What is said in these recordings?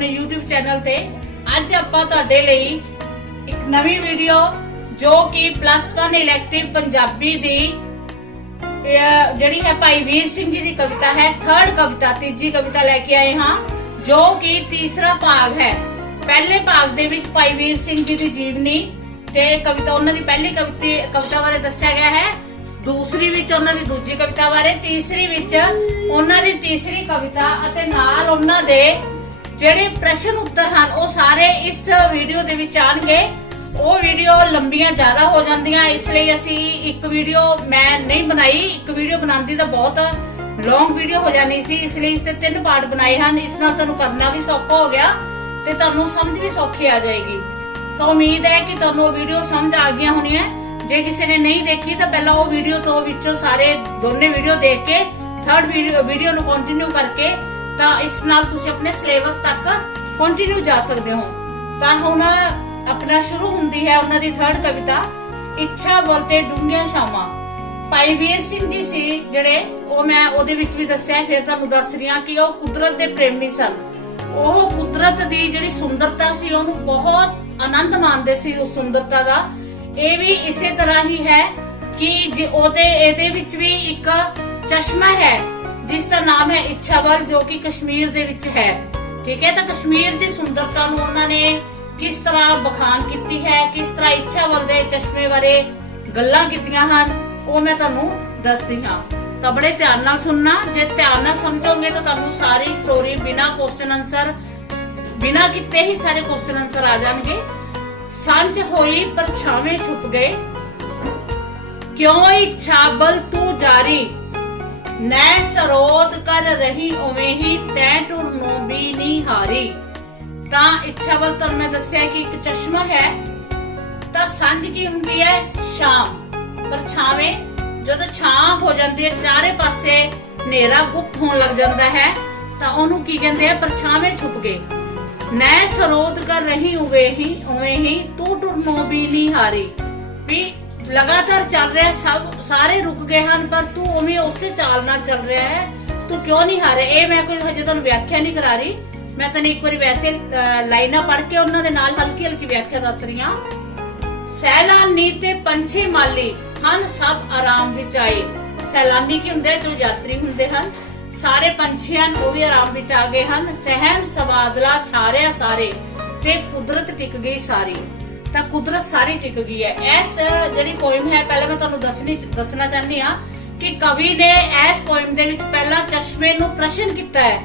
अपने YouTube channel ते अज आपां तुहाडे लई एक नवी वीडियो जो कि +1 इलैक्टिव पंजाबी दी जिहड़ी है भाई वीर सिंह जी की कविता है, थर्ड कविता तीजी कविता लेके आए हाँ, जो कि तीसरा भाग है। पहले भाग दे विच भाई वीर सिंह जी की जीवनी ते कविता उन्हां दी पहली कविता बारे दस्सिया गया है, दूसरी विच उन्हां दी दूजी कविता बारे, तीसरी विच उन्हां दी तीसरी कविता अते नाल उन्हां दे ਜਿਹੜੇ प्रश्न उत्तर हैं वो सारे इस वीडियो दे विच आउणगे। वो वीडियो लंबियां ज्यादा हो जांदियां, इसलिए असी एक वीडियो मैं नहीं बनाई, एक वीडियो बनांदी तां बहुत लॉन्ग वीडियो हो जानी सी, इसलिए इसके 3 पार्ट बनाए हैं। इस नाल तुहानूं करना भी सौखा हो गया ते तुहानूं समझ भी सौखी आ जाएगी। तो उम्मीद है कि तुहानूं वो वीडियो समझ आ गई होनी है। जे किसी ने नहीं देखी तो पहला वो वीडियो तो विचों सारे दोने वीडियो देख के थर्ड वीडियो नूं कंटिन्यू करके ਤਾਂ ਇਸ ਨਾਲ ਤੁਸੀਂ ਆਪਣੇ ਸਿਲੇਬਸ ਤੱਕ ਕੰਟੀਨਿਊ ਜਾ ਸਕਦੇ ਹੋ। ਤਾਂ ਹੁਣ ਆਪਣਾ ਸ਼ੁਰੂ ਹੁੰਦੀ ਹੈ ਉਹਨਾਂ ਦੀ ਥਰਡ ਕਵਿਤਾ, ਇੱਛਾ ਬੋਲਤੇ ਡੂੰਘੀਆਂ ਸ਼ਾਮਾਂ। ਭਾਈ ਵੀਰ ਸਿੰਘ ਜੀ ਸੀ ਜਿਹੜੇ, ਉਹ ਮੈਂ ਉਹਦੇ ਵਿੱਚ ਵੀ ਦੱਸਿਆ, ਫਿਰ ਤੁਹਾਨੂੰ ਦੱਸ ਰਹੀ ਹਾਂ ਕਿ ਉਹ ਕੁਦਰਤ ਦੇ ਪ੍ਰੇਮੀ ਸਨ। ਉਹ ਕੁਦਰਤ ਦੀ ਜਿਹੜੀ ਸੁੰਦਰਤਾ ਸੀ ਉਹਨੂੰ ਬਹੁਤ ਆਨੰਦ ਮਾਣਦੇ ਸੀ, ਉਸ ਸੁੰਦਰਤਾ ਦਾ। ਇਹ ਵੀ ਇਸੇ ਤਰ੍ਹਾਂ ਹੀ ਹੈ ਕਿ ਜੇ ਇਹਦੇ ਵਿੱਚ ਵੀ ਇੱਕ ਚਸ਼ਮਾ ਹੈ जिसका नाम है इच्छावल, जो कि कश्मीर दे विच है। ठीक है, तो कश्मीर की सुंदरता नूं उन्होंने किस तरह बखान की है, किस तरह इच्छावल दे चश्मे बारे गल्लां कीतियां हन, वो मैं तुहानूं दसदी हां। तो बड़े ध्यान नाल सुनना, जे ध्यान नाल समझोगे तो तुहानूं सारी स्टोरी बिना क्वेश्चन आंसर बिना किते ही सारे क्वेश्चन आंसर आ जाएंगे। सांझ होई पर छावे छुप गए, क्यों इच्छावल तू जारी, नै सरोद कर रही उवें ही तै टुरनों भी नहीं हारी। ਤਾਂ ਇੱਛਾਵਲ ਤੁਹਾਨੂੰ ਮੈਂ ਦੱਸਿਆ ਕਿ ਇੱਕ ਚਸ਼ਮਾ ਹੈ। ਤਾਂ ਸਾਂਝ ਕੀ ਹੁੰਦੀ ਹੈ? ਸ਼ਾਮ। ਪਰਛਾਵੇਂ ਜਦੋਂ ਛਾਂ ਹੋ ਜਾਂਦੀ ਹੈ, ਚਾਰੇ ਪਾਸੇ ਹਨੇਰਾ ਗੁਪਤ ਹੋਣ ਲੱਗ ਜਾਂਦਾ ਹੈ, ਤਾਂ ਉਹਨੂੰ ਕੀ ਕਹਿੰਦੇ ਆ? ਪਰਛਾਵੇਂ ਛੁਪ ਗਏ। ਨੈ ਸਰੋਦ ਕਰ ਰਹੀ ਉਵੇਂ ਹੀ ਤੂੰ ਟੁਰਨੋਂ ਵੀ ਨਹੀਂ ਹਾਰੀ। ਵੀ लगातार चल रहा है, सब सारे रुक गए हैं पर तू उम्मीद उससे चाल ना चल रहा है, तू क्यों नहीं हारे। ये मैं कोई हजे तुहानूं व्याख्या नहीं करा रही, मैं तुहानूं एक बार वैसे लाइनां पढ़ के उन्हां दे नाल हल्की हल्की व्याख्या दस रही हां। सैलानी ते पंछी माली हन सब आराम विच आए। सैलानी की हुंदे जो यात्री हुंदे हन, सारे पंछी हन वो भी आराम विच आ गए हन। सहम सवादला छारिया सारे ते कुदरत टिक गई सारी। ਤਾਂ ਕੁਦਰਤ ਸਾਰੀ ਟਿਕ ਗਈ ਹੈ। ਇਸ ਜਿਹੜੀ ਪੋਇਮ ਹੈ, ਪਹਿਲਾਂ ਮੈਂ ਤੁਹਾਨੂੰ ਦੱਸਣਾ ਚਾਹੁੰਦੀ ਹਾਂ ਕਿ ਕਵੀ ਨੇ ਇਸ ਪੋਇਮ ਦੇ ਵਿੱਚ ਪਹਿਲਾਂ ਚਸ਼ਮੇ ਨੂੰ ਪ੍ਰਸ਼ਨ ਕੀਤਾ ਹੈ,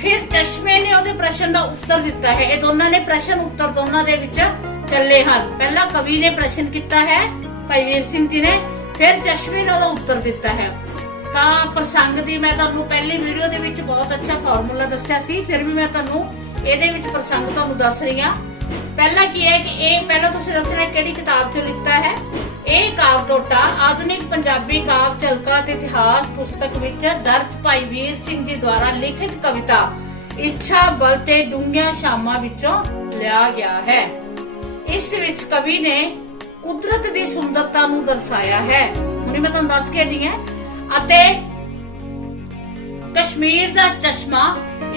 ਫਿਰ ਚਸ਼ਮੇ ਨੇ ਉਹਦੇ ਪ੍ਰਸ਼ਨ ਦਾ ਉੱਤਰ ਦਿੱਤਾ ਹੈ। ਇਹ ਦੋਨਾਂ ਨੇ ਪ੍ਰਸ਼ਨ ਉੱਤਰ ਦੋਨਾਂ ਦੇ ਵਿੱਚ ਚੱਲੇ ਹਨ। ਪਹਿਲਾਂ ਕਵੀ ਨੇ ਪ੍ਰਸ਼ਨ ਕੀਤਾ ਹੈ ਭਾਈ ਵੀਰ ਸਿੰਘ ਜੀ ਨੇ, ਫਿਰ ਚਸ਼ਮੇ ਨੇ ਉਹਦਾ ਉੱਤਰ ਦਿੱਤਾ ਹੈ। ਤਾਂ ਪ੍ਰਸੰਗ ਦੀ ਮੈਂ ਤੁਹਾਨੂੰ ਪਹਿਲੀ ਵੀਡੀਓ ਦੇ ਵਿੱਚ ਬਹੁਤ ਅੱਛਾ ਫਾਰਮੂਲਾ ਦੱਸਿਆ ਸੀ, ਫਿਰ ਵੀ ਮੈਂ ਤੁਹਾਨੂੰ ਇਹਦੇ ਵਿੱਚ ਪ੍ਰਸੰਗ ਤੁਹਾਨੂੰ ਦੱਸ ਰਹੀ ਹਾਂ। पहला की है कि ये पहला तुसीं दसना किहड़ी किताब चों लिखता है। ये काव टोटा आधुनिक पंजाबी काव झलका ते इतिहास पुस्तक विच दर्ज भाई वीर सिंह जी द्वारा लिखित कविता इच्छा बल ते डूंघियां शामां विचों लिया गया है। इस विच कवि ने कुदरत दी सुंदरता नूं दर्शाया है। हुणे मैं तुहानूं दस के हटी हां। अते कश्मीर दा चश्मा,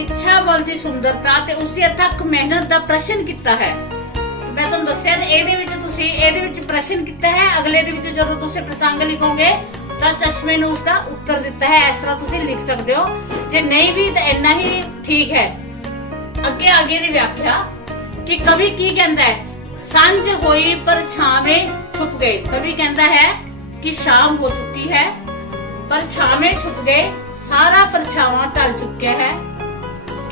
इच्छा बल दी सुंदरता ते उसदी अथक मेहनत दा प्रश्न कीता है। मैं तुहानूं दस्सिया ते ਇਹਦੇ ਵਿੱਚ ਤੁਸੀਂ ਇਹਦੇ ਵਿੱਚ ਪ੍ਰਸ਼ਨ ਕੀਤਾ ਹੈ। ਅਗਲੇ ਦੇ ਵਿੱਚ ਜਦੋਂ ਤੁਸੀਂ ਪ੍ਰਸੰਗ ਲਿਖੋਗੇ ਤਾਂ ਚਸ਼ਮੇ ਨੂੰ ਉਸਦਾ ਉੱਤਰ ਦਿੱਤਾ ਹੈ। ਇਸ ਤਰ੍ਹਾਂ ਤੁਸੀਂ ਲਿਖ ਸਕਦੇ ਹੋ। ਜੇ ਨਹੀਂ ਵੀ ਤਾਂ ਇੰਨਾ ਹੀ ਠੀਕ ਹੈ। ਅੱਗੇ ਦੀ ਵਿਆਖਿਆ ਕਿ ਕਵੀ ਕੀ ਕਹਿੰਦਾ ਹੈ। ਸਾਂਝ ਹੋਈ ਪਰ ਛਾਵੇਂ ਛੁਪ ਗਏ। ਕਵੀ ਕਹਿੰਦਾ ਹੈ ਕਿ ਸ਼ਾਮ ਹੋ ਚੁੱਕੀ ਹੈ ਪਰ ਛਾਵੇਂ ਛੁਪ ਗਏ, ਸਾਰਾ ਪਰਛਾਵਾਂ ਟਲ ਚੁੱਕਿਆ ਹੈ।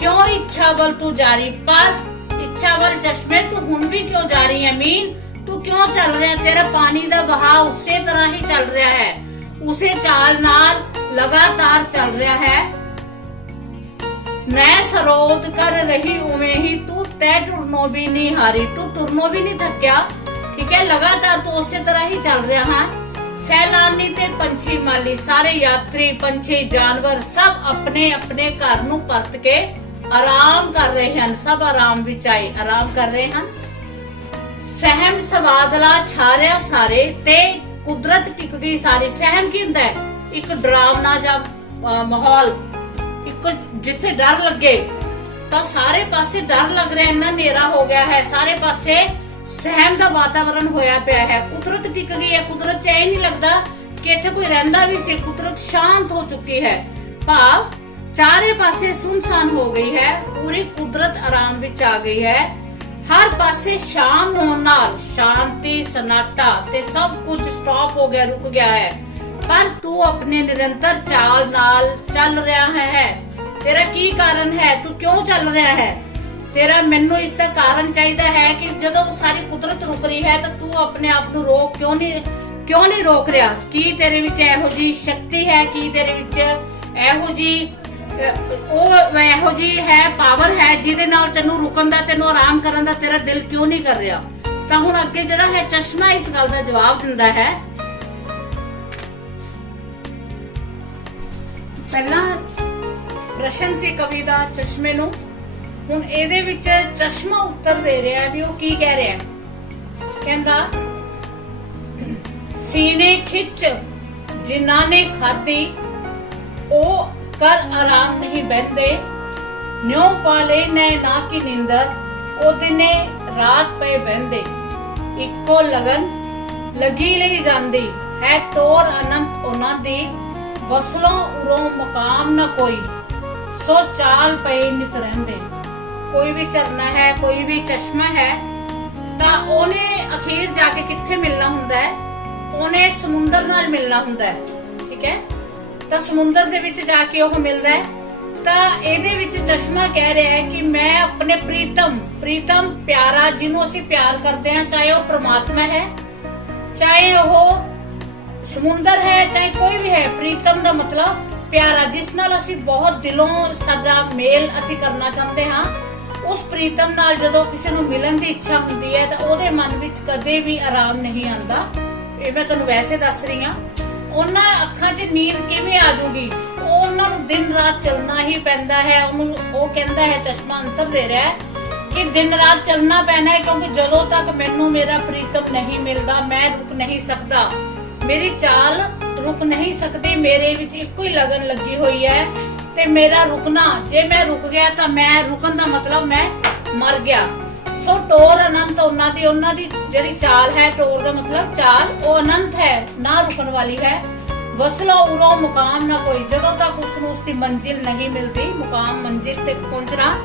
क्यों इच्छावल तू जारी, पर इच्छावल चश्मे तू हुण भी क्यों जारी है। मीन तू क्यों चल रहा है, तेरा पानी दा बहाव उसी तरह ही चल रहा है, उसे चाल नाल लगातार चल रहा है। मैं सरोद कर रही उवें ही तू तै टुरनों भी नहीं हारी। तू टुरनों भी नहीं थकिया, ठीक है, लगातार तू उसी तरह ही चल रहा है। सैलानी ते पंछी माली सारे यात्री पंछी जानवर सब अपने अपने घर नूं परत के आराम कर रहे हैं। सब आराम विच आए, आराम कर रहे हैं। सहम सवादला छारिया सारे ते कुदरत टिक गई सारी। सहम की हुंदा है? एक डरावना जा माहौल, एक जिथे डर लगे ਤਾਂ ਸਾਰੇ ਪਾਸੇ ਡਰ ਲੱਗ ਰਿਹਾ, ਇੰਨਾ ਹਨੇਰਾ ਹੋ ਗਿਆ ਹੈ, ਸਾਰੇ ਪਾਸੇ ਸਹਿਮ ਦਾ ਵਾਤਾਵਰਣ ਹੋਇਆ ਪਿਆ ਹੈ। ਕੁਦਰਤ ਟਿਕ ਗਈ ਹੈ, ਕੁਦਰਤ 'ਚ ਇਹ ਨਹੀਂ ਲੱਗਦਾ ਕਿ ਇੱਥੇ ਕੋਈ ਰਹਿੰਦਾ ਵੀ ਸੀ। ਕੁਦਰਤ ਸ਼ਾਂਤ ਹੋ ਚੁੱਕੀ ਹੈ, ਭਾਵ ਚਾਰੇ ਪਾਸੇ ਸੁਨਸਾਨ ਹੋ ਗਈ ਹੈ, ਪੂਰੀ ਕੁਦਰਤ ਆਰਾਮ ਵਿੱਚ ਆ ਗਈ ਹੈ। ਹਰ ਪਾਸੇ ਸ਼ਾਮ ਹੋਣ ਨਾਲ ਸ਼ਾਂਤੀ, ਸਨਾਟਾ ਤੇ ਸਭ ਕੁਝ ਸਟਾਪ ਹੋ ਗਿਆ, ਰੁਕ ਗਿਆ ਹੈ। ਪਰ ਤੂੰ ਆਪਣੇ ਨਿਰੰਤਰ ਚਾਲ ਨਾਲ ਚੱਲ ਰਿਹਾ ਹੈ। ਤੇਰਾ ਕੀ ਕਾਰਨ ਹੈ? ਤੂੰ ਕਿਉਂ ਚੱਲ ਰਿਹਾ ਹੈ? ਤੇਰਾ ਮੈਨੂੰ ਇਸ ਦਾ ਕਾਰਨ ਚਾਹੀਦਾ ਹੈ ਕਿ ਜਦੋਂ ਸਾਰੀ ਕੁਦਰਤ ਰੁਕ ਰਹੀ ਹੈ ਤਾਂ ਤੂੰ ਆਪਣੇ ਆਪ ਨੂੰ ਰੋਕ ਕਿਉਂ ਨਹੀਂ ਰੋਕ ਰਿਹਾ? ਕੀ ਤੇਰੇ ਵਿੱਚ ਇਹੋ ਜੀ ਸ਼ਕਤੀ ਹੈ? ਕੀ ਤੇਰੇ ਵਿੱਚ ਇਹੋ ਜੀ ਹੈ ਪਾਵਰ ਹੈ ਜਿਹਦੇ ਨਾਲ ਤੈਨੂੰ ਰੁਕਣ ਦਾ, ਤੈਨੂੰ ਆਰਾਮ ਕਰਨ ਦਾ ਤੇਰਾ ਦਿਲ ਕਿਉਂ ਨਹੀਂ ਕਰ ਰਿਹਾ? ਤਾਂ ਹੁਣ ਅੱਗੇ ਜਿਹੜਾ ਹੈ ਚਸ਼ਮਾ ਇਸ ਗੱਲ ਦਾ ਜਵਾਬ ਦਿੰਦਾ ਹੈ। ਪਹਿਲਾਂ ਪ੍ਰਸ਼ਨ ਸੀ ਕਵੀ ਦਾ ਚਸ਼ਮੇ ਨੂੰ, ਹੁਣ ਇਹਦੇ ਵਿੱਚ ਚਸ਼ਮਾ ਉੱਤਰ ਦੇ ਰਿਹਾ ਵੀ ਉਹ ਕੀ ਕਹਿ ਰਿਹਾ ਹੈ। ਕਹਿੰਦਾ ਸੀਨੇ ਖਿੱਚ ਜਿਨ੍ਹਾਂ ਨੇ ਖਾਦੀ ਉਹ ਕਰ ਆਰਾਮ ਨਹੀਂ ਬਹਿੰਦੇ, ਨਿਉ ਪਾਲੇ ਨੇ ਨਾ ਕੀ ਨੀਂਦਰ ਉਹ ਦਿਨੇ ਰਾਤ ਪਏ ਬਹਿੰਦੇ, ਇੱਕੋ ਲਗਨ ਲਗੀ ਲਈ ਜਾਂਦੀ ਹੈ ਟੋਰ ਅਨੰਤ ਉਹਨਾਂ ਦੀ, ਵਸਲੋਂ ਉਰੋਂ ਮੁਕਾਮ ਨਾ ਕੋਈ ਸੋ ਚਾਲ ਪਏ ਨਿਤ ਰਹਿੰਦੇ। ਕੋਈ ਵੀ ਝਰਨਾ ਹੈ, ਕੋਈ ਵੀ ਚਸ਼ਮਾ ਹੈ ਤਾਂ ਉਹਨੇ ਅਖੀਰ ਜਾ ਕੇ ਕਿੱਥੇ ਮਿਲਣਾ ਹੁੰਦਾ ਹੈ? ਉਹਨੇ ਸਮੁੰਦਰ ਨਾਲ ਮਿਲਣਾ ਹੁੰਦਾ ਹੈ, ਠੀਕ ਹੈ। ਤਾਂ ਸਮੁੰਦਰ ਦੇ ਵਿੱਚ ਜਾ ਕੇ ਉਹ ਮਿਲਦਾ ਹੈ। ਤਾਂ ਇਹਦੇ ਵਿੱਚ ਚਸ਼ਮਾ ਕਹਿ ਰਿਹਾ ਹੈ ਕਿ ਮੈਂ ਆਪਣੇ ਪ੍ਰੀਤਮ ਪਿਆਰਾ, ਜਿਹਨੂੰ ਅਸੀਂ ਪਿਆਰ ਕਰਦੇ ਹਾਂ, ਚਾਹੇ ਉਹ ਪ੍ਰਮਾਤਮਾ ਹੈ, ਚਾਹੇ ਉਹ ਸਮੁੰਦਰ ਹੈ, ਚਾਹੇ ਕੋਈ ਵੀ ਹੈ, ਪ੍ਰੀਤਮ ਦਾ ਮਤਲਬ ਪਿਆਰਾ, ਜਿਸ ਨਾਲ ਅਸੀਂ ਬਹੁਤ ਦਿਲੋਂ ਸਾਡਾ ਮੇਲ ਅਸੀਂ ਕਰਨਾ ਚਾਹੁੰਦੇ ਹਾਂ, ਉਸ ਪ੍ਰੀਤਮ ਨਾਲ ਜਦੋਂ ਕਿਸੇ ਨੂੰ ਮਿਲਣ ਦੀ ਇੱਛਾ ਹੁੰਦੀ ਹੈ ਤਾਂ ਉਹਦੇ ਮਨ ਵਿੱਚ ਕਦੇ ਵੀ ਆਰਾਮ ਨਹੀਂ ਆਉਂਦਾ। ਇਹ ਮੈਂ ਤੁਹਾਨੂੰ ਵੈਸੇ ਦੱਸ ਰਹੀ ਹਾਂ। ਉਹਨਾਂ ਅੱਖਾਂ 'ਚ ਨੀਂਦ ਕਿਵੇਂ ਆ ਜਾਊਗੀ? ਉਹਨਾਂ ਨੂੰ ਦਿਨ ਰਾਤ ਚੱਲਣਾ ਹੀ ਪੈਂਦਾ ਹੈ। ਉਹਨੂੰ ਉਹ ਕਹਿੰਦਾ ਹੈ, ਚਸ਼ਮਾ ਆਨਸਰ ਦੇ ਰਿਹਾ ਹੈ ਕਿ ਦਿਨ ਰਾਤ ਚੱਲਣਾ ਪੈਣਾ ਹੈ, ਕਿਉਂਕਿ ਜਦੋਂ ਤੱਕ ਮੈਨੂੰ ਮੇਰਾ ਪ੍ਰੀਤਮ ਨਹੀਂ ਮਿਲਦਾ ਮੈਂ ਰੁਕ ਨਹੀਂ ਸਕਦਾ, ਮੇਰੀ ਚਾਲ ਰੁਕ ਨਹੀਂ ਸਕਦੀ। ਮੇਰੇ ਵਿੱਚ ਇੱਕੋ ਹੀ ਲਗਨ ਲੱਗੀ ਹੋਈ ਹੈ ਤੇ ਮੇਰਾ ਰੁਕਣਾ, ਜੇ ਮੈਂ ਰੁਕ ਗਿਆ ਤਾਂ ਮੈਂ ਰੁਕਣ ਦਾ ਮਤਲਬ ਮੈਂ ਮਰ ਗਿਆ। ਸੋ ਟੋਰ ਅਨੰਤ ਉਹਨਾਂ ਦੀ ਜਿਹੜੀ ਚਾਲ ਹੈ, ਟੋਰ ਦਾ ਮਤਲਬ ਚਾਲ, ਉਹ ਅਨੰਤ ਹੈ, ਨਾ ਰੁਕਣ ਵਾਲੀ ਹੈ। ਵਸਲੋ ਉਰੋਂ ਮੁਕਾਮ ਨਾ ਕੋਈ, ਜਦੋਂ ਤੱਕ ਉਸ ਨੂੰ ਉਸਦੀ ਮੰਜ਼ਿਲ ਨਹੀਂ ਮਿਲਦੀ, ਮੁਕਾਮ ਮੰਜ਼ਿਲ ਤੱਕ ਪਹੁੰਚਣਾ,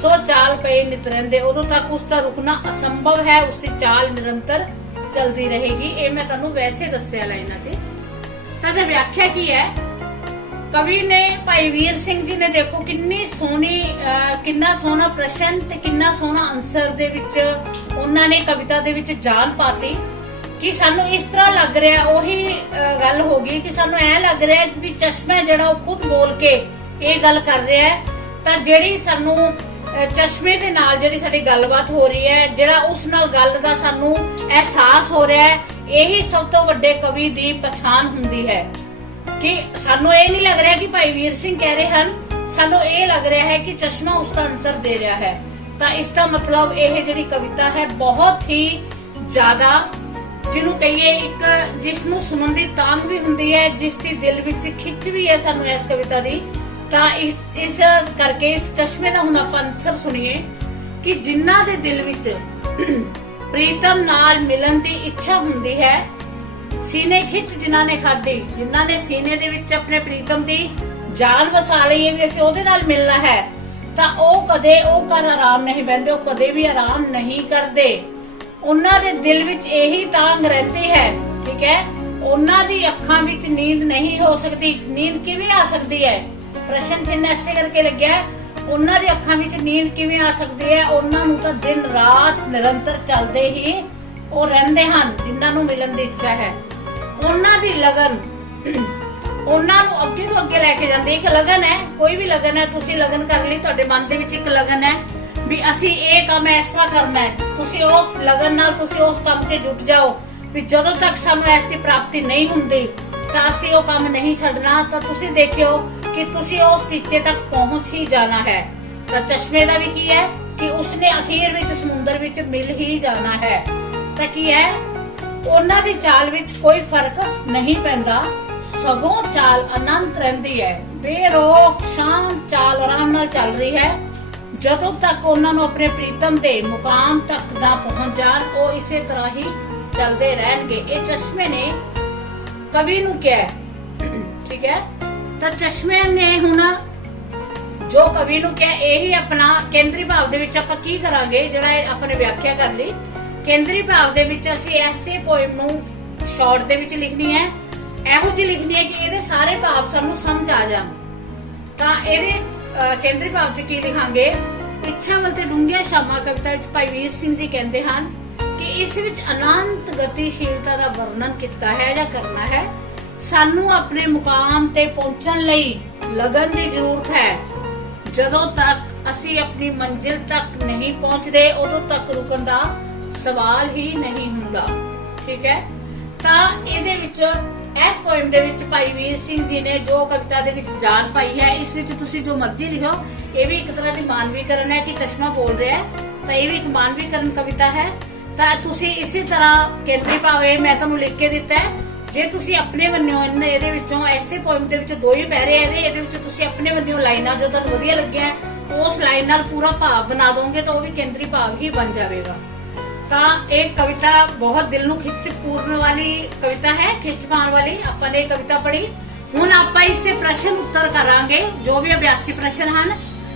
ਸੋ ਚਾਲ ਪਏ ਨਿਤ ਰਹਿੰਦੇ, ਉਦੋਂ ਤੱਕ ਉਸ ਦਾ ਰੁਕਣਾ ਅਸੰਭਵ ਹੈ। ਉਸਦੀ ਚਾਲ ਨਿਰੰਤਰ ਚਲਦੀ ਰਹੇਗੀ। ਇਹ ਮੈਂ ਤੁਹਾਨੂੰ ਵੈਸੇ ਦੱਸਿਆ ਲਾਈਨਾਂ 'ਚ। ਤਾਂ ਇਹਦੀ ਵਿਆਖਿਆ ਕੀ ਹੈ? ਕਵੀ ਨੇ, ਭਾਈ ਵੀਰ ਸਿੰਘ ਜੀ ਨੇ, ਦੇਖੋ ਕਿੰਨਾ ਸੋਹਣਾ ਪ੍ਰਸ਼ਨ ਤੇ ਕਿੰਨਾ ਸੋਹਣਾ ਆਨਸਰ ਦੇ ਵਿੱਚ ਉਹਨਾਂ ਨੇ ਕਵਿਤਾ ਦੇ ਵਿੱਚ ਜਾਨ ਪਾਤੀ ਕਿ ਸਾਨੂੰ ਇਸ ਤਰ੍ਹਾਂ ਲੱਗ ਰਿਹਾ, ਉਹੀ ਗੱਲ ਹੋ ਗਈ ਕਿ ਸਾਨੂੰ ਐ ਲੱਗ ਰਿਹਾ ਕਿ ਚਸ਼ਮਾ ਜਿਹੜਾ ਉਹ ਖੁਦ ਬੋਲ ਕੇ ਇਹ ਗੱਲ ਕਰ ਰਿਹਾ ਹੈ। ਤਾਂ ਜਿਹੜੀ ਸਾਨੂੰ ਚਸ਼ਮੇ ਦੇ ਨਾਲ ਜਿਹੜੀ ਸਾਡੀ ਗੱਲਬਾਤ ਹੋ ਰਹੀ ਹੈ, ਜਿਹੜਾ ਉਸ ਨਾਲ ਗੱਲ ਦਾ ਸਾਨੂੰ ਅਹਿਸਾਸ ਹੋ ਰਿਹਾ ਹੈ, ਇਹੀ ਸਭ ਤੋਂ ਵੱਡੇ ਕਵੀ ਦੀ ਪਛਾਣ ਹੁੰਦੀ ਹੈ। ਕਿ ਸਾਨੂੰ ਇਹ ਨਹੀਂ ਲੱਗ ਰਿਹਾ ਕਿ ਭਾਈ ਵੀਰ ਸਿੰਘ ਕਹਿ ਰਹੇ ਹਨ, ਸਾਨੂੰ ਇਹ ਲੱਗ ਰਿਹਾ ਹੈ ਕਿ ਚਸ਼ਮਾ ਉਸ ਦਾ ਆਨਸਰ ਦੇ ਰਿਹਾ ਹੈ। ਤਾਂ ਇਸ ਦਾ ਮਤਲਬ ਇਹ ਜਿਹੜੀ ਕਵਿਤਾ ਹੈ ਬਹੁਤ ਹੀ ਜ਼ਿਆਦਾ, ਜਿਹਨੂੰ ਕਹੀਏ ਇੱਕ ਜਿਸ ਨੂੰ ਸੁਣਨ ਦੀ ਤਾਂਘ ਵੀ ਹੁੰਦੀ ਹੈ, ਜਿਸ ਦੀ ਦਿਲ ਵਿੱਚ ਖਿੱਚ ਵੀ ਹੈ ਸਾਨੂੰ ਇਸ ਕਵਿਤਾ ਦੀ। ਤਾਂ ਇਸ ਕਰਕੇ ਇਸ ਚਸ਼ਮੇ ਦਾ ਹੁਣ ਆਪਾਂ ਆਨਸਰ ਸੁਣੀਏ ਕਿ ਜਿਨ੍ਹਾਂ ਦੇ ਦਿਲ ਵਿੱਚ ਪ੍ਰੀਤਮ ਨਾਲ ਮਿਲਣ ਦੀ ਇੱਛਾ ਹੁੰਦੀ ਹੈ, ਸੀਨੇ ਖਿੱਚ ਜਿਨ੍ਹਾਂ ਨੇ ਖਾਦੀ, ਜਿਨ੍ਹਾਂ ਨੇ ਸੀਨੇ ਦੇ ਵਿੱਚ ਆਪਣੇ ਪ੍ਰੀਤਮ ਦੀ ਜਾਨ ਵਸਾ ਲਈ ਹੈ ਵੀ ਅਸੀਂ ਉਹਦੇ ਨਾਲ ਮਿਲਣਾ ਹੈ, ਤਾਂ ਉਹ ਕਰ ਆਰਾਮ ਨਹੀਂ ਬਹਿੰਦੇ, ਉਹ ਕਦੇ ਵੀ ਆਰਾਮ ਨਹੀਂ ਕਰਦੇ। ਉਹਨਾਂ ਦੇ ਦਿਲ ਵਿੱਚ ਇਹੀ ਤਾਂਘ ਰਹਿੰਦੀ ਹੈ, ਠੀਕ ਹੈ। ਉਹਨਾਂ ਦੀ ਅੱਖਾਂ ਵਿੱਚ ਨੀਂਦ ਨਹੀਂ ਹੋ ਸਕਦੀ। ਨੀਂਦ ਕਿਵੇਂ ਆ ਸਕਦੀ ਹੈ? ਪ੍ਰਸ਼ਨ ਚਿੰਨ੍ਹ ਐਸੇ ਕਰਕੇ ਲੱਗਿਆ, ਉਹਨਾਂ ਦੀ ਅੱਖਾਂ ਵਿੱਚ ਨੀਂਦ ਕਿਵੇਂ ਆ ਸਕਦੀ ਹੈ? ਉਹਨਾਂ ਨੂੰ ਤਾਂ ਦਿਨ ਰਾਤ ਨਿਰੰਤਰ ਚੱਲਦੇ ਹੀ ਉਹ ਰਹਿੰਦੇ ਹਨ, ਜਿਨ੍ਹਾਂ ਨੂੰ ਮਿਲਣ ਦੀ ਇੱਛਾ ਹੈ। ਉਹਨਾਂ ਦੀ ਲਗਨ ਉਹਨਾਂ ਨੂੰ ਅੱਗੇ ਤੋਂ ਅੱਗੇ ਲੈ ਕੇ ਜਾਂਦੀ। ਇੱਕ ਲਗਨ ਹੈ, ਕੋਈ ਵੀ ਲਗਨ ਹੈ, ਤੁਸੀਂ ਲਗਨ ਕਰ ਲਈ, ਤੁਹਾਡੇ ਮਨ ਦੇ ਵਿੱਚ ਇੱਕ ਲਗਨ ਹੈ ਵੀ ਅਸੀਂ ਇਹ ਕੰਮ ਇਸ ਤਰ੍ਹਾਂ ਕਰਨਾ ਹੈ, ਤੁਸੀਂ ਉਸ ਲਗਨ ਨਾਲ ਤੁਸੀਂ ਉਸ ਕੰਮ 'ਚ ਜੁਟ ਜਾਓ ਵੀ ਜਦੋਂ ਤੱਕ ਸਾਨੂੰ ਐਸੀ ਪ੍ਰਾਪਤੀ ਨਹੀਂ ਹੁੰਦੀ ਤਾਂ ਅਸੀਂ ਉਹ ਕੰਮ ਨਹੀਂ ਛੱਡਣਾ। ਤਾਂ ਤੁਸੀਂ ਦੇਖਿਓ ਕਿ ਤੁਸੀਂ ਉਸ ਟੀਚੇ ਤੱਕ ਪਹੁੰਚ ਹੀ ਜਾਣਾ ਹੈ। ਤਾਂ ਚਸ਼ਮੇ ਦਾ ਵੀ ਕੀ ਹੈ ਕਿ ਉਸਨੇ ਅਖੀਰ ਵਿੱਚ ਸਮੁੰਦਰ ਵਿੱਚ ਮਿਲ ਹੀ ਜਾਣਾ ਹੈ। ਤਾਂ ਕੀ ਹੈ, ਉਹਨਾਂ ਦੀ ਚਾਲ ਵਿੱਚ ਕੋਈ ਫਰਕ ਨਹੀਂ ਪੈਂਦਾ, ਸਗੋਂ ਚਾਲ ਅਨੰਤ ਰਹਿੰਦੀ ਹੈ। ਬੇਰੋਕ ਸ਼ਾਂਤ ਚਾਲ ਆਰਾਮ ਨਾਲ ਚੱਲ ਰਹੀ ਹੈ। ਜਦੋਂ ਤੱਕ ਉਹਨਾਂ ਨੂੰ ਆਪਣੇ ਪ੍ਰੀਤਮ ਦੇ ਮੁਕਾਮ ਤੱਕ ਨਾ ਪਹੁੰਚ ਜਾਣ ਉਹ ਇਸੇ ਤਰ੍ਹਾਂ ਹੀ ਚੱਲਦੇ ਰਹਿਣਗੇ। ਇਹ ਚਸ਼ਮੇ ਨੇ ਕਵੀ ਨੂੰ ਕਿਹਾ, ਠੀਕ ਹੈ। ਤਾਂ ਚਸ਼ਮੇ ਨੇ ਹੁਣ ਜੋ ਕਵੀ ਨੂੰ ਕਿਹਾ ਇਹੀ ਆਪਣਾ ਕੇਂਦਰੀ ਭਾਵ ਦੇ ਵਿੱਚ ਆਪਾਂ ਕੀ ਕਰਾਂਗੇ, ਜਿਹੜਾ ਆਪਾਂ ਨੇ ਵਿਆਖਿਆ ਕਰ ਲਈ। ਕੇਂਦਰੀ ਭਾਵ ਦੇ ਵਿੱਚ ਅਸੀਂ ਐਸੇ ਪੋਇਮ ਨੂੰ ਸ਼ਾਰਟ ਦੇ ਵਿੱਚ ਲਿਖਣੀ ਹੈ, ਇਹੋ ਜਿਹੀ ਲਿਖਣੀ ਹੈ ਕਿ ਇਹਦੇ ਸਾਰੇ ਭਾਵ ਸਾਨੂੰ ਸਮਝ ਆ ਜਾਣ। ਤਾਂ ਇਹਦੇ ਕੇਂਦਰੀ ਭਾਵ 'ਚ ਕੀ ਲਿਖਾਂਗੇ, ਇੱਛਾਵਲ ਤੇ ਡੂੰਘੀਆਂ ਸ਼ਾਮਾਂ ਕਵਿਤਾ ਵਿੱਚ ਭਾਈ ਵੀਰ ਸਿੰਘ ਜੀ ਕਹਿੰਦੇ ਹਨ ਕਿ ਇਸ ਵਿੱਚ ਅਨੰਤ ਗਤੀਸ਼ੀਲਤਾ ਦਾ ਵਰਣਨ ਕੀਤਾ ਹੈ ਜਾਂ ਕਰਨਾ ਹੈ। ਸਾਨੂੰ ਆਪਣੇ ਮੁਕਾਮ ਤੇ ਪਹੁੰਚਣ ਲਈ ਲਗਨ ਦੀ ਜ਼ਰੂਰਤ ਹੈ। ਜਦੋਂ ਤੱਕ ਅਸੀਂ ਆਪਣੀ ਮੰਜ਼ਿਲ ਤੱਕ ਨਹੀਂ ਪਹੁੰਚਦੇ ਉਦੋਂ ਤੱਕ ਰੁਕਣ ਦਾ ਸਵਾਲ ਹੀ ਨਹੀਂ ਹੁੰਦਾ, ਠੀਕ ਹੈ। ਤਾਂ ਇਹਦੇ ਵਿੱਚ ਇਸ ਪੋਇਮ ਦੇ ਵਿੱਚ ਭਾਈ ਵੀਰ ਸਿੰਘ ਜੀ ਨੇ ਜੋ ਕਵਿਤਾ ਦੇ ਵਿੱਚ ਜਾਨ ਪਾਈ ਹੈ, ਇਸ ਵਿੱਚ ਤੁਸੀਂ ਜੋ ਮਰਜ਼ੀ ਲਿਖੋ, ਇਹ ਵੀ ਇੱਕ ਤਰ੍ਹਾਂ ਦੀ ਮਾਨਵੀਕਰਨ ਹੈ ਕਿ ਚਸ਼ਮਾ ਬੋਲ ਰਿਹਾ ਹੈ, ਤਾਂ ਇਹ ਵੀ ਇੱਕ ਮਾਨਵੀਕਰਨ ਕਵਿਤਾ ਹੈ। ਤਾਂ ਤੁਸੀਂ ਇਸੇ ਤਰ੍ਹਾਂ ਕੇਂਦਰੀ ਭਾਵ ਮੈਂ ਤੁਹਾਨੂੰ ਲਿਖ ਕੇ ਦਿੱਤਾ ਹੈ। ਜੇ ਤੁਸੀਂ ਆਪਣੇ ਵੱਲੋਂ ਇਹਦੇ ਵਿੱਚੋਂ ਐਸੇ ਪੋਇਮ ਦੇ ਵਿੱਚ ਦੋ ਹੀ ਪੈਰੇ ਇਹਦੇ ਵਿੱਚ ਤੁਸੀਂ ਆਪਣੇ ਵੱਲੋਂ ਲਾਈਨਾਂ ਜੋ ਤੁਹਾਨੂੰ ਵਧੀਆ ਲੱਗਿਆ ਉਸ ਲਾਈਨ ਨਾਲ ਪੂਰਾ ਭਾਵ ਬਣਾ ਦੋਗੇ ਤਾਂ ਉਹ ਵੀ ਕੇਂਦਰੀ ਭਾਵ ਹੀ ਬਣ ਜਾਵੇਗਾ। ਤਾਂ ਇਹ ਕਵਿਤਾ ਬਹੁਤ ਦਿਲ ਨੂੰ ਖਿੱਚ ਪੂਰਨ ਵਾਲੀ ਕਵਿਤਾ ਹੈ, ਖਿੱਚ ਪਾਉਣ ਵਾਲੀ। ਆਪਾਂ ਨੇ ਕਵਿਤਾ ਪੜ੍ਹੀ, ਹੁਣ ਆਪਾਂ ਇਸ ਤੇ ਪ੍ਰਸ਼ਨ ਉੱਤਰ ਕਰਾਂਗੇ ਜੋ ਵੀ ਅਭਿਆਸੀ ਪ੍ਰਸ਼ਨ ਹਨ,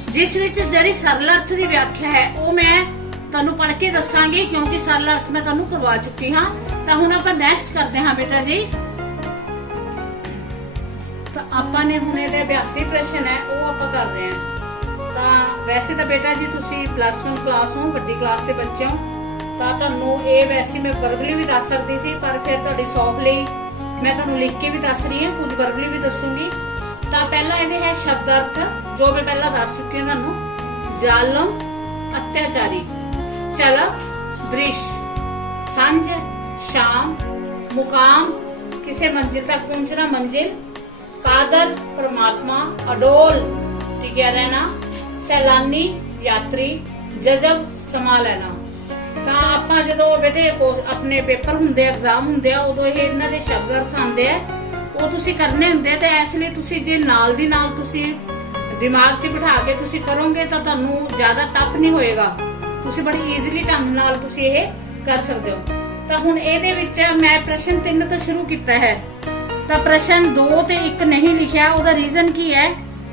ਜਿਸ ਵਿੱਚ ਜਿਹੜੀ ਸਰਲ ਅਰਥ ਦੀ ਵਿਆਖਿਆ ਹੈ ਉਹ ਮੈਂ ਤੁਹਾਨੂੰ ਪੜ੍ਹ ਕੇ ਦੱਸਾਂਗੀ ਕਿਉਂਕਿ ਸਰਲ ਅਰਥ ਮੈਂ ਤੁਹਾਨੂੰ ਕਰਵਾ ਚੁੱਕੀ ਹਾਂ। ਤਾਂ ਹੁਣ ਆਪਾਂ ਨੈਕਸਟ ਕਰਦੇ ਹਾਂ ਬੇਟਾ ਜੀ। ਤਾਂ ਆਪਾਂ ਨੇ ਹੁਣ ਇਹਦੇ ਅਭਿਆਸੀ ਪ੍ਰਸ਼ਨ ਹੈ ਉਹ ਆਪਾਂ ਕਰ ਰਹੇ ਹਾਂ। ਤਾਂ ਵੈਸੇ ਤਾਂ ਬੇਟਾ ਜੀ ਤੁਸੀਂ +1 ਕਲਾਸ ਹੋ, ਵੱਡੀ ਕਲਾਸ ਦੇ ਬੱਚੇ ਹੋ, ਤਾਂ ਤੁਹਾਨੂੰ ਇਹ ਵੈਸੇ ਮੈਂ ਵਰਬਲੀ ਵੀ ਦੱਸ ਸਕਦੀ ਸੀ, ਪਰ ਫਿਰ ਤੁਹਾਡੀ ਸੌਖ ਲਈ ਮੈਂ ਤੁਹਾਨੂੰ ਲਿਖ ਕੇ ਵੀ ਦੱਸ ਰਹੀ ਹਾਂ, ਕੁਝ ਵਰਬਲੀ ਵੀ ਦੱਸੂਗੀ। ਤਾਂ ਪਹਿਲਾ ਇਹਦੇ ਹੈ ਸ਼ਬਦ ਅਰਥ ਜੋ ਮੈਂ ਪਹਿਲਾਂ ਦੱਸ ਚੁੱਕੀ ਹਾਂ ਤੁਹਾਨੂੰ। ਜ਼ਾਲਮ ਅਤਿਆਚਾਰੀ, ਝਲਕ ਦ੍ਰਿਸ਼, ਸੰਝ ਸ਼ਾਮ, ਮੁਕਾਮ ਕਿਸੇ ਮੰਜ਼ਿਲ ਤੱਕ ਪਹੁੰਚਣਾ ਮੰਜ਼ਿਲ, ਕਾਦਰ ਪਰਮਾਤਮਾ, ਅਡੋਲ ਟਿਕਿਆ ਰਹਿਣਾ, ਸੈਲਾਨੀ ਯਾਤਰੀ, ਜਜ਼ਬ ਸਮਾ ਲੈਣਾ। ਤਾਂ ਆਪਾਂ ਜਦੋਂ ਬੇਟੇ ਆਪਣੇ ਪੇਪਰ ਹੁੰਦੇ ਆ, ਐਗਜ਼ਾਮ ਹੁੰਦੇ ਆ, ਉਦੋਂ ਇਹ ਇਹਨਾਂ ਦੇ ਸ਼ਬਦ ਅਰਥ ਆਉਂਦੇ ਆ, ਉਹ ਤੁਸੀਂ ਕਰਨੇ ਹੁੰਦੇ ਆ। ਤੇ ਇਸ ਲਈ ਤੁਸੀਂ ਜੇ ਨਾਲ ਦੀ ਨਾਲ ਤੁਸੀਂ ਦਿਮਾਗ 'ਚ ਬਿਠਾ ਕੇ ਤੁਸੀਂ ਕਰੋਗੇ ਤਾਂ ਤੁਹਾਨੂੰ ਜ਼ਿਆਦਾ ਟਫ ਨਹੀਂ ਹੋਏਗਾ, ਤੁਸੀਂ ਬੜੀ ਈਜ਼ੀਲੀ ਢੰਗ ਨਾਲ ਤੁਸੀਂ ਇਹ ਕਰ ਸਕਦੇ ਹੋ। ਤਾਂ ਹੁਣ ਇਹਦੇ ਵਿੱਚ ਮੈਂ ਪ੍ਰਸ਼ਨ 3 ਤੋਂ ਸ਼ੁਰੂ ਕੀਤਾ ਹੈ, ਤਾਂ ਪ੍ਰਸ਼ਨ 2 ਤੇ 1 ਨਹੀਂ ਲਿਖਿਆ। ਉਹਦਾ ਰੀਜ਼ਨ ਕੀ ਹੈ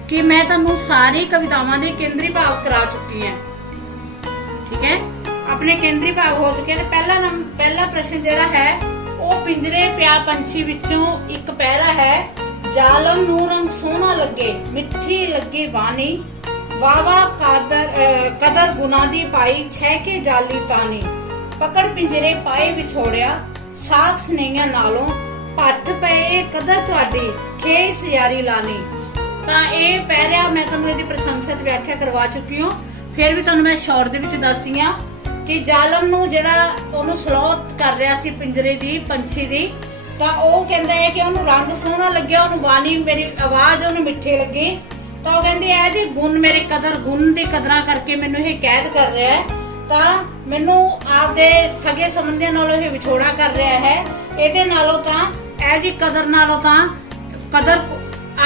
ਕਿ ਮੈਂ ਤੁਹਾਨੂੰ ਸਾਰੀ ਕਵਿਤਾਵਾਂ ਦੇ ਕੇਂਦਰੀ ਭਾਵ ਕਰਾ ਚੁੱਕੀ ਹਾਂ, ਠੀਕ ਹੈ। ਆਪਣੇ ਕੇਂਦਰੀ ਭਾਵ ਹੋ ਚੁੱਕੇ ਨੇ। ਪਹਿਲਾ ਪ੍ਰਸ਼ਨ ਜਿਹੜਾ ਹੈ ਉਹ ਪਿੰਜਰੇ ਪਿਆ ਪੰਛੀ ਵਿੱਚੋਂ ਇੱਕ ਪੈਰਾ ਹੈ। ਜ਼ਾਲਮ ਨੂੰ ਰੰਗ ਸੋਹਣਾ ਲੱਗੇ, ਮਿੱਠੀ ਲੱਗੇ ਬਾਣੀ, ਵਾਵਾ ਕਦਰ ਗੁਨਾ ਦੀ ਪਾਈ, ਛੇਕੇ ਜਾਲੀ ਤਾਨੀ, ਪਕੜ ਪਿੰਜਰੇ ਪਾਏ ਵਿਛੋੜਿਆ, ਸਾਖ ਸਨੇਹੀਆਂ ਨਾਲੋਂ ਭੱਠ ਪਏ ਕਦਰ ਤੁਹਾਡੀ, ਖੇਸ ਯਾਰੀ ਲਾਨੀ। ਤਾਂ ਇਹ ਪਹਿਰਾ ਮੈਂ ਤੁਹਾਨੂੰ ਇਹਦੀ ਪ੍ਰਸ਼ੰਸਕ ਵਿਆਖਿਆ ਕਰਵਾ ਚੁੱਕੀ ਹਾਂ, ਫਿਰ ਵੀ ਤੁਹਾਨੂੰ ਮੈਂ ਸ਼ਾਰਟ ਦੇ ਵਿੱਚ ਦੱਸਦੀ ਹਾਂ ਕਿ ਜ਼ਾਲਮ ਨੂੰ ਜਿਹੜਾ ਉਹਨੂੰ ਸਲੋਤ ਕਰ ਰਿਹਾ ਸੀ ਪਿੰਜਰੇ ਦੀ ਪੰਛੀ ਦੀ, ਤਾਂ ਉਹ ਕਹਿੰਦਾ ਹੈ ਕਿ ਉਹਨੂੰ ਰੰਗ ਸੋਹਣਾ ਲੱਗਿਆ, ਉਹਨੂੰ ਬਾਣੀ ਮੇਰੀ ਆਵਾਜ਼ ਉਹਨੂੰ ਮਿੱਠੀ ਲੱਗੀ। ਤਾਂ ਉਹ ਕਹਿੰਦੀ ਹੈ ਜੀ ਗੁਣ ਮੇਰੇ ਗੁਣ ਦੀ ਕਦਰਾਂ ਕਰਕੇ ਮੈਨੂੰ ਇਹ ਕੈਦ ਕਰ ਰਿਹਾ ਹੈ, ਤਾਂ ਮੈਨੂੰ ਆਪਦੇ ਸਗੇ ਸੰਬੰਧੀਆਂ ਨਾਲੋਂ ਇਹ ਵਿਛੋੜਾ ਕਰ ਰਿਹਾ ਹੈ। ਇਹਦੇ ਨਾਲੋਂ ਤਾਂ ਇਹ ਜੀ ਕਦਰ ਨਾਲੋਂ ਤਾਂ ਕਦਰ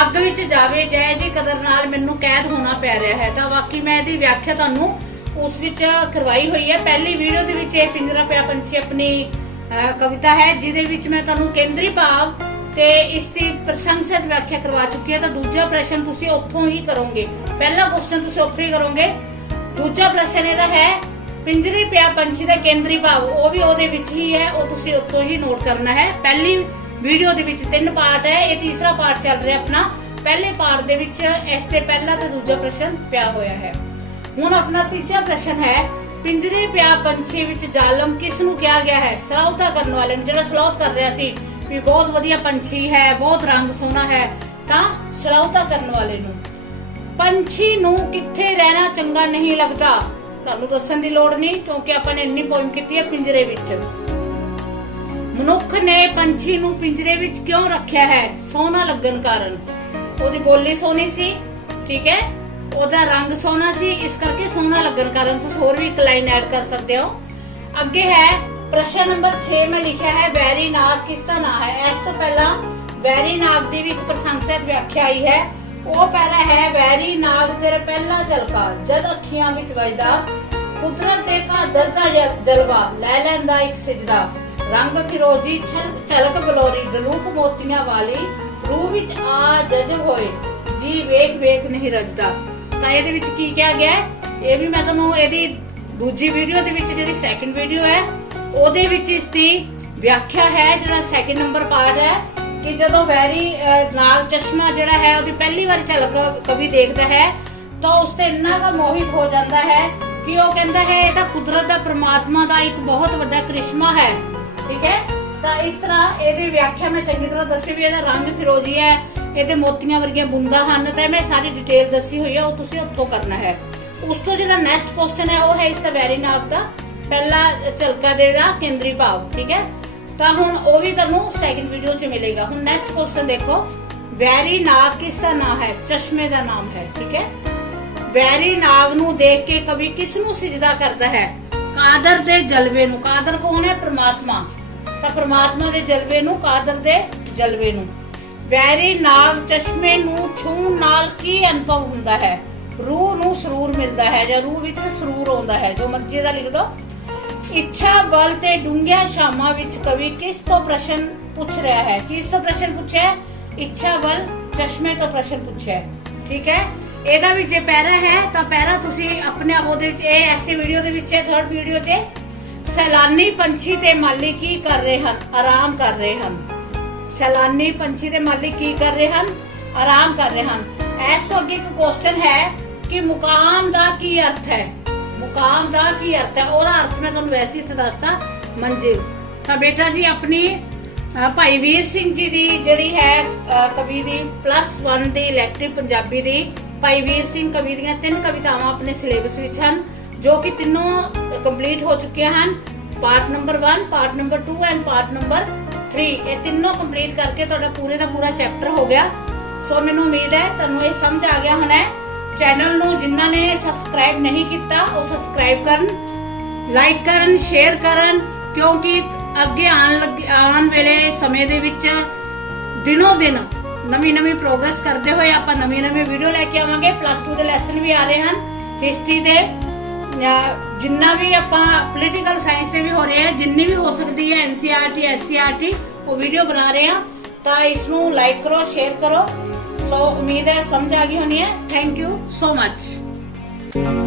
ਅੱਗ ਵਿੱਚ ਜਾਵੇ, ਜੈ ਜੀ ਕਦਰ ਨਾਲ ਮੈਨੂੰ ਕੈਦ ਹੋਣਾ ਪੈ ਰਿਹਾ ਹੈ। ਤਾਂ ਬਾਕੀ ਮੈਂ ਇਹਦੀ ਵਿਆਖਿਆ ਤੁਹਾਨੂੰ ਉਸ ਵਿੱਚ ਕਰਵਾਈ ਹੋਈ ਹੈ। ਪਹਿਲੀ ਵੀਡੀਓ ਦੇ ਵਿੱਚ ਇਹ ਪਿੰਜਰਾ ਪਿਆ ਪੰਛੀ ਆਪਣੀ ਕਵਿਤਾ ਹੈ ਜਿਹਦੇ ਵਿੱਚ ਮੈਂ ਤੁਹਾਨੂੰ ਕੇਂਦਰੀ ਭਾਵ ਤੇ ਇਸ ਦੀ ਪ੍ਰਸ਼ੰਸਕ ਵਿਆਖਿਆ ਕਰਵਾ ਚੁੱਕੀ ਹਾਂ। ਤਾਂ ਦੂਜਾ ਪ੍ਰਸ਼ਨ ਤੁਸੀਂ ਉੱਥੋਂ ਹੀ ਕਰੋਗੇ, ਪਹਿਲਾ ਕੁਐਸਚਨ ਤੁਸੀਂ ਉੱਥੋਂ ਹੀ ਕਰੋਗੇ। ਦੂਜਾ ਪ੍ਰਸ਼ਨ ਇਹਦਾ ਹੈ ਪਿੰਜਰੇ ਪਿਆ ਪੰਛੀ ਦਾ ਕੇਂਦਰੀ ਭਾਵ, ਉਹ ਵੀ ਉਹਦੇ ਵਿੱਚ ਹੀ ਹੈ, ਉਹ ਤੁਸੀਂ ਉੱਥੋਂ ਹੀ ਨੋਟ ਕਰਨਾ ਹੈ। ਪਹਿਲੀ ਵੀਡੀਓ ਦੇ ਵਿੱਚ 3 ਪਾਰਟ ਹੈ, ਇਹ ਤੀਸਰਾ ਪਾਰਟ ਚੱਲ ਰਿਹਾ ਆਪਣਾ। ਪਹਿਲੇ ਪਾਰਟ ਦੇ ਵਿੱਚ ਇਸ ਤੇ ਪਹਿਲਾ ਤੇ ਦੂਜਾ ਪ੍ਰਸ਼ਨ ਪਿਆ ਹੋਇਆ ਹੈ। ਹੁਣ ਆਪਣਾ ਤੀਜਾ ਪ੍ਰਸ਼ਨ ਹੈ ਪਿੰਜਰੇ ਪਿਆ ਪੰਛੀ ਵਿੱਚ ਜ਼ਾਲਮ ਕਿਸ ਨੂੰ ਕਿਹਾ ਗਿਆ ਹੈ? ਸਲਾਹੁਤਾ ਕਰਨ ਵਾਲੇ ਨੂੰ, ਜਿਹੜਾ ਸਲਾਹੁਤ ਕਰ ਰਿਹਾ ਸੀ ਵੀ ਬਹੁਤ ਵਧੀਆ ਪੰਛੀ ਹੈ, ਬਹੁਤ ਰੰਗ ਸੋਹਣਾ ਹੈ, ਤਾਂ ਸਲਾਹੁਤਾ ਕਰਨ ਵਾਲੇ ਨੂੰ। ਪੰਛੀ ਨੂੰ ਕਿੱਥੇ ਰਹਿਣਾ ਚੰਗਾ ਨਹੀਂ ਲੱਗਦਾ, ਤੁਹਾਨੂੰ ਦੱਸਣ ਦੀ ਲੋੜ ਨਹੀਂ ਕਿਉਂਕਿ ਆਪਾਂ ਨੇ ਇੰਨੀ ਪੋਇਮ ਕੀਤੀ ਹੈ ਪਿੰਜਰੇ ਵਿੱਚ। ਮਨੁੱਖ ਨੇ ਪੰਛੀ ਨੂੰ ਪਿੰਜਰੇ ਵਿੱਚ ਕਿਉਂ ਰੱਖਿਆ ਹੈ? ਸੋਹਣਾ ਲੱਗਣ ਕਾਰਨ, ਉਹਦੀ ਬੋਲੀ ਸੋਹਣੀ ਸੀ, ਠੀਕ ਹੈ, ਉਹਦਾ ਰੰਗ ਸੋਹਣਾ ਸੀ, ਇਸ ਕਰਕੇ ਸੋਹਣਾ ਲੱਗਣ ਕਾਰਨ। ਤੁਸੀਂ ਹੋਰ ਵੀ ਇੱਕ ਲਾਈਨ ਐਡ ਕਰ ਸਕਦੇ ਹੋ। ਅੱਗੇ ਹੈ ਪ੍ਰਸ਼ਨ ਨੰਬਰ 6 ਮੈਂ ਲਿਖਿਆ ਹੈ ਵੈਰੀ ਨਾਗ ਕਿਸ ਦਾ ਨਾਂ ਹੈ? ਇਸ ਤੋਂ ਪਹਿਲਾਂ ਵੈਰੀ ਨਾਗ ਦੀ ਵੀ ਇੱਕ ਪ੍ਰਸ਼ੰਸਕ ਵਿਆਖਿਆ ਆਈ ਹੈ। ਉਹ ਪੈਰਾ ਹੈ ਵੈਰੀ ਨਾਗ ਤੇਰੇ ਪਹਿਲਾ ਝਲਕਾ, ਜਦ ਅੱਖੀਆਂ ਵਿੱਚ ਵੱਜਦਾ ਕੁਦਰਤ ਦੇ ਘਾਦਰ ਦਾ ਜਲਵਾ, ਲੈ ਲੈਂਦਾ ਇੱਕ ਸਿਜਦਾ, ਰੰਗ ਫਿਰੋਜੀ ਝਲਕ ਬਲੋਰੀ, ਗਲੂਕ ਮੋਤੀਆਂ ਵਾਲੀ, ਰੂਹ ਵਿੱਚ ਆ ਜਜ਼ਬ ਹੋਏ, ਜੀ ਵੇਖ ਵੇਖ ਨਹੀਂ ਰਜਦਾ। ਤਾਂ ਇਹਦੇ ਵਿੱਚ ਕੀ ਕਿਹਾ ਗਿਆ ਹੈ, ਇਹ ਵੀ ਮੈਂ ਤੁਹਾਨੂੰ ਇਹਦੀ ਦੂਜੀ ਵੀਡੀਓ ਦੇ ਵਿੱਚ ਜਿਹੜੀ ਸੈਕਿੰਡ ਵੀਡੀਓ ਹੈ ਉਹਦੇ ਵਿੱਚ ਇਸ ਦੀ ਵਿਆਖਿਆ ਹੈ, ਜਿਹੜਾ ਸੈਕਿੰਡ ਨੰਬਰ ਪਾਰਟ ਹੈ ਕਿ ਜਦੋਂ ਵੈਰੀ ਨਾਗ ਚਸ਼ਮਾ ਜਿਹੜਾ ਹੈ ਉਹਦੀ ਪਹਿਲੀ ਵਾਰ ਝਲਕ ਕਵੀ ਦੇਖਦਾ ਹੈ ਤਾਂ ਉਸ ਤੇ ਇੰਨਾ ਕੁ ਮੋਹਿਤ ਹੋ ਜਾਂਦਾ ਹੈ ਕਿ ਉਹ ਕਹਿੰਦਾ ਹੈ ਇਹ ਤਾਂ ਕੁਦਰਤ ਦਾ ਪ੍ਰਮਾਤਮਾ ਦਾ ਇੱਕ ਬਹੁਤ ਵੱਡਾ ਕ੍ਰਿਸ਼ਮਾ ਹੈ। ਠੀਕ ਹੈ, ਤਾਂ ਇਸ ਤਰ੍ਹਾਂ ਇਹਦੀ ਵਿਆਖਿਆ ਮੈਂ ਚੰਗੀ ਤਰ੍ਹਾਂ ਦੱਸੀ ਵੀ ਇਹਦਾ ਰੰਗ ਫਿਰੋਜ਼ੀ ਹੈ, ਇਹਦੇ ਮੋਤੀਆਂ ਵਰਗੀਆਂ ਬੂੰਦਾਂ ਹਨ, ਤਾਂ ਮੈਂ ਸਾਰੀ ਡਿਟੇਲ ਦੱਸੀ ਹੋਈ ਹੈ, ਉਹ ਤੁਸੀਂ ਉੱਥੋਂ ਕਰਨਾ ਹੈ। ਉਸ ਤੋਂ ਜਿਹੜਾ ਨੈਕਸਟ ਕੁਐਸਚਨ ਹੈ ਉਹ ਹੈ ਇਸ ਵੈਰੀ ਨਾਗ ਦਾ ਪਹਿਲਾ ਝਲਕਾ ਦਾ ਕੇਂਦਰੀ ਭਾਵ। ਠੀਕ ਹੈ, ਤਾਂ ਹੁਣ ਉਹ ਵੀ ਤੁਹਾਨੂੰ ਸੈਕਿੰਡ ਵੀਡੀਓ 'ਚ ਮਿਲੇਗਾ। ਹੁਣ ਨੈਕਸਟ ਕੁਐਸਚਨ ਦੇਖੋ, ਵੈਰੀ ਨਾਗ ਕਿਸ ਦਾ ਨਾਮ ਹੈ? ਚਸ਼ਮੇ ਦਾ ਨਾਮ ਹੈ। ਠੀਕ ਹੈ, ਵੈਰੀ ਨਾਗ ਨੂੰ ਦੇਖ ਕੇ ਕਵੀ ਕਿਸ ਨੂੰ ਸਿਜਦਾ ਕਰਦਾ ਹੈ? ਕਾਦਰ ਦੇ ਜਲਵੇ ਨੂੰ। ਕਾਦਰ ਕੌਣ ਹੈ? ਪ੍ਰਮਾਤਮਾ। ਤਾਂ ਪ੍ਰਮਾਤਮਾ ਦੇ ਜਲਵੇ ਨੂੰ, ਕਾਦਰ ਦੇ ਜਲਵੇ ਨੂੰ। ਵੈਰੀ ਨਾਗ ਚਸ਼ਮੇ ਨੂੰ ਛੂਹਣ ਨਾਲ ਕੀ ਅਨੁਭਵ ਹੁੰਦਾ ਹੈ? ਰੂਹ ਨੂੰ ਸਰੂਰ ਮਿਲਦਾ ਹੈ ਜਾਂ ਰੂਹ ਵਿੱਚ ਸਰੂਰ ਆਉਂਦਾ ਹੈ, ਜੋ ਮਰਜ਼ੀ ਦਾ ਲਿਖ ਦੋ। ਇੱਛਾ ਬਲ ਤੇ ਡੂੰਘਿਆਂ ਸ਼ਾਮਾਂ ਵਿੱਚ ਕਵੀ ਕਿਸ ਤੋਂ ਪ੍ਰਸ਼ਨ ਪੁੱਛ ਰਿਹਾ ਹੈ? ਕਿਸ ਤੋਂ ਪ੍ਰਸ਼ਨ ਪੁੱਛਿਆ? ਇੱਛਾ ਬਲ ਚਸ਼ਮੇ ਤੋਂ ਪ੍ਰਸ਼ਨ ਪੁੱਛਿਆ। ਠੀਕ ਹੈ, ਇਹਦਾ ਵੀ ਜੇ ਪੈਰਾ ਹੈ ਤਾਂ ਪੈਰਾ ਤੁਸੀਂ ਆਪਣੇ ਆਪ ਉਹਦੇ ਵਿੱਚ, ਇਹ ਐਸੀ ਵੀਡੀਓ ਦੇ ਵਿੱਚ ਹੈ ਥਰਡ ਵੀਡੀਓ 'ਚ, ਸੈਲਾਨੀ ਪੰਛੀ ਤੇ ਮਾਲੀ ਕੀ ਕਰ ਰਹੇ ਹਨ? ਆਰਾਮ ਕਰ ਰਹੇ ਹਨ। ਸੈਲਾਨੀ ਪੰਛੀ ਤੇ ਮਾਲੀ ਕੀ ਕਰ ਰਹੇ ਹਨ? ਆਰਾਮ ਕਰ ਰਹੇ ਹਨ। ਇਸ ਤੋਂ ਅੱਗੇ ਇੱਕ ਕੁਐਸਚਨ ਹੈ ਕਿ ਮੁਕਾਮ ਦਾ ਕੀ ਅਰਥ ਹੈ? ਮੁਕਾਮ ਦਾ ਕੀ ਅਰਥ ਹੈ? ਉਹਦਾ ਅਰਥ ਮੈਂ ਤੁਹਾਨੂੰ ਵੈਸੇ ਇੱਥੇ ਦੱਸਦਾ, ਮੰਜ਼ਿਲ। ਤਾਂ ਬੇਟਾ ਜੀ ਆਪਣੀ ਭਾਈ ਵੀਰ ਸਿੰਘ ਜੀ ਦੀ ਜਿਹੜੀ ਹੈ ਕਵੀ ਦੀ +1 ਦੀ ਇਲੈਕਟਿਵ ਪੰਜਾਬੀ ਦੀ ਭਾਈ ਵੀਰ ਸਿੰਘ ਕਵੀ ਦੀਆਂ 3 ਕਵਿਤਾਵਾਂ ਆਪਣੇ ਸਿਲੇਬਸ ਵਿੱਚ ਹਨ, ਜੋ ਕਿ ਤਿੰਨੋਂ ਕੰਪਲੀਟ ਹੋ ਚੁੱਕੀਆਂ ਹਨ। Part number 1, part number 2 and part number 3, ਇਹ ਤਿੰਨੋਂ ਕੰਪਲੀਟ ਕਰਕੇ ਤੁਹਾਡਾ ਪੂਰੇ ਦਾ ਪੂਰਾ ਚੈਪਟਰ ਹੋ ਗਿਆ। ਸੋ ਮੈਨੂੰ ਉਮੀਦ ਹੈ ਤੁਹਾਨੂੰ ਇਹ ਸਮਝ ਆ ਗਿਆ ਹੋਣਾ ਹੈ। ਚੈਨਲ ਨੂੰ ਜਿਨ੍ਹਾਂ ਨੇ ਸਬਸਕ੍ਰਾਈਬ ਨਹੀਂ ਕੀਤਾ ਉਹ ਸਬਸਕ੍ਰਾਈਬ ਕਰਨ, ਲਾਈਕ ਕਰਨ, ਸ਼ੇਅਰ ਕਰਨ, ਕਿਉਂਕਿ ਅੱਗੇ ਆਉਣ ਵੇਲੇ ਸਮੇਂ ਦੇ ਵਿੱਚ ਦਿਨੋਂ ਦਿਨ ਨਵੀਂ ਪ੍ਰੋਗਰੈਸ ਕਰਦੇ ਹੋਏ ਆਪਾਂ ਨਵੀਂ ਵੀਡੀਓ ਲੈ ਕੇ ਆਵਾਂਗੇ। +2 ਦੇ ਲੈਸਨ ਵੀ ਆ ਰਹੇ ਹਨ, ਹਿਸਟਰੀ ਦੇ, ਜਿੰਨਾ ਵੀ ਆਪਾਂ ਪੋਲੀਟੀਕਲ ਸਾਇੰਸ ਦੇ ਵੀ ਹੋ ਰਹੇ ਹਨ, ਜਿੰਨੀ ਵੀ ਹੋ ਸਕਦੀ ਹੈ NCERT SCERT ਉਹ ਵੀਡੀਓ ਬਣਾ ਰਹੇ ਹਾਂ। ਤਾਂ ਇਸ ਨੂੰ ਲਾਈਕ ਕਰੋ, ਸ਼ੇਅਰ ਕਰੋ। ਸੋ ਉਮੀਦ ਹੈ ਸਮਝ ਆ ਗਈ ਹੋਣੀ ਹੈ। Thank you so much.